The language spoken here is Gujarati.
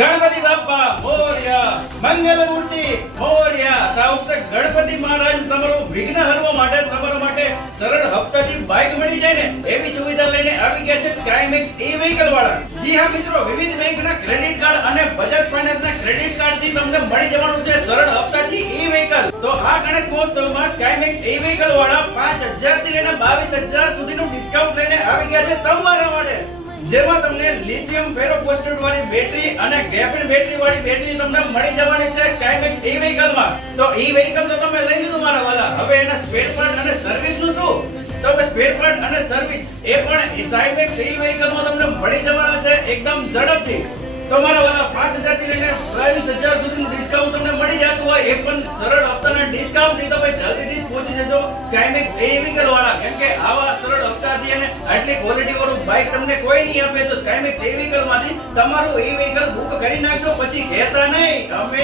ગણપતિ બાપ્પા મોરયા, મંગલ મૂર્તિ મોરયા. તો આ વખતે ગણપતિ મહારાજ તમારું વિઘ્ન હરવા માટે તમારા માટે સરળ હપ્તાથી બાઇક મળી જાય ને એવી સુવિધા લઈને આવી ગયા છે સ્કાયમેક્સ ઈ-વ્હીકલ વાળા. જી હા મિત્રો, વિવિધ બેંકના ક્રેડિટ કાર્ડ અને બજાજ ફાઇનાન્સના ક્રેડિટ કાર્ડથી તમને મળી જવાનું છે સરળ હપ્તાથી ઈ-વ્હીકલ. તો આ ગણેશ મહોત્સવમાં સ્કાયમેક્સ ઈ-વ્હીકલ વાળા 5000 થી લઈને 22000 સુધીનું ડિસ્કાઉન્ટ લઈને આવી ગયા છે તમારા માટે. જેમાં તમને લિથિયમ ફેરોફોસ્ફેટ વાળી બેટરી અને ગ્રેફાઇટ બેટરી વાળી બેટરી તમને મળી જવાની છે સ્કાયમેક્સ ઈ-વ્હીકલ માં. તો ઈ-વ્હીકલ તો તમે લઈ લીધું મારા વાલા. હવે એના સ્પેર પાર્ટ અને સર્વિસ નું શું? તો કે સ્પેર પાર્ટ અને સર્વિસ એ પણ સ્કાયમેક્સ ઈ-વ્હીકલ માં તમને મળી જવાના છે એકદમ ઝડપથી. તો મારા વાલા 5000 થી લઈને 22000 સુધીનું ડિસ્કાઉન્ટ તમને મળી જતું હોય એ પણ સરળ હપ્તાના ડિસ્કાઉન્ટ થી તમે જલ્દીથી પહોંચી જજો સ્કાયમેક્સ ઈ-વ્હીકલ વાળા. કેમ કે આવા સરળ હપ્તાથી અને આટલી ક્વોલિટી વાળું બાઇક તમને કોઈ નહીં આપે. તો સ્કાયમેક્સ ઈ-વ્હીકલ માંથી તમારું ઈ-વ્હીકલ બુક કરી નાખજો, પછી કહેતા નહીં અમે